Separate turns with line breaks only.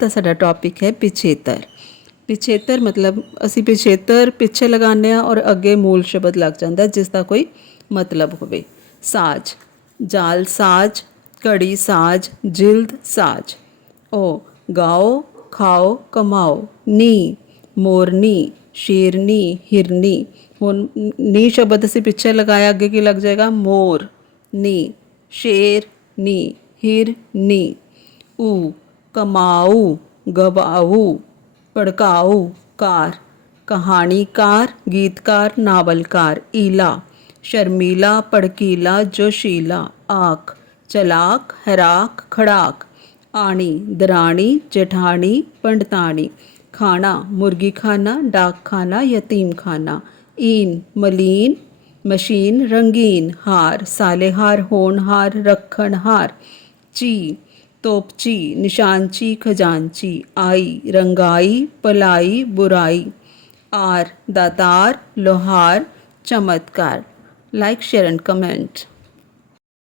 ਦਾ ਸਾਡਾ ਟੌਪਿਕ ਹੈ ਪਿਛੇਤਰ ਪਿਛੇਤਰ ਮਤਲਬ ਅਸੀਂ ਪਿਛੇਤਰ ਪਿੱਛੇ ਲਗਾਉਂਦੇ ਹਾਂ ਔਰ ਅੱਗੇ ਮੂਲ ਸ਼ਬਦ ਲੱਗ ਜਾਂਦਾ ਹੈ, ਜਿਸ ਦਾ ਕੋਈ ਮਤਲਬ ਹੋਵੇ ਸਾਜ ਜਾਲ ਸਾਜ ਘੜੀ ਸਾਜ ਜਿਲਦ ਸਾਜ ਓ ਗਾਓ ਖਾਓ ਕਮਾਓ ਨੀ ਮੋਰਨੀ ਸ਼ੇਰਨੀ ਹਿਰਨੀ ਹੁਣ ਨੀ ਸ਼ਬਦ ਅਸੀਂ ਪਿੱਛੇ ਲਗਾਇਆ ਅੱਗੇ ਕੀ ਲੱਗ ਜਾਏਗਾ ਮੋਰ ਨੀ ਸ਼ੇਰ ਨੀ ਹਿਰ ਨੀ ਊ कमाऊ, गवाऊ पड़काऊ कार, कहानीकार, गीतकार, नावलकार ईला शर्मीला, पड़कीला, जोशीला, आख, चलाक, हराक, खड़ाक, आणी, दराणी, जेठाणी, पंडताणी, खाना मुर्गी खाना डाक खाना यतीम खाना ईन, मलीन, मशीन, रंगीन, हार, सालेहार, होनहार, रखनहार, ची तोपची, निशानची, खजानची, आई, रंगाई, पलाई, बुराई, आर, दातार, लोहार, चमत्कार। Like share and comment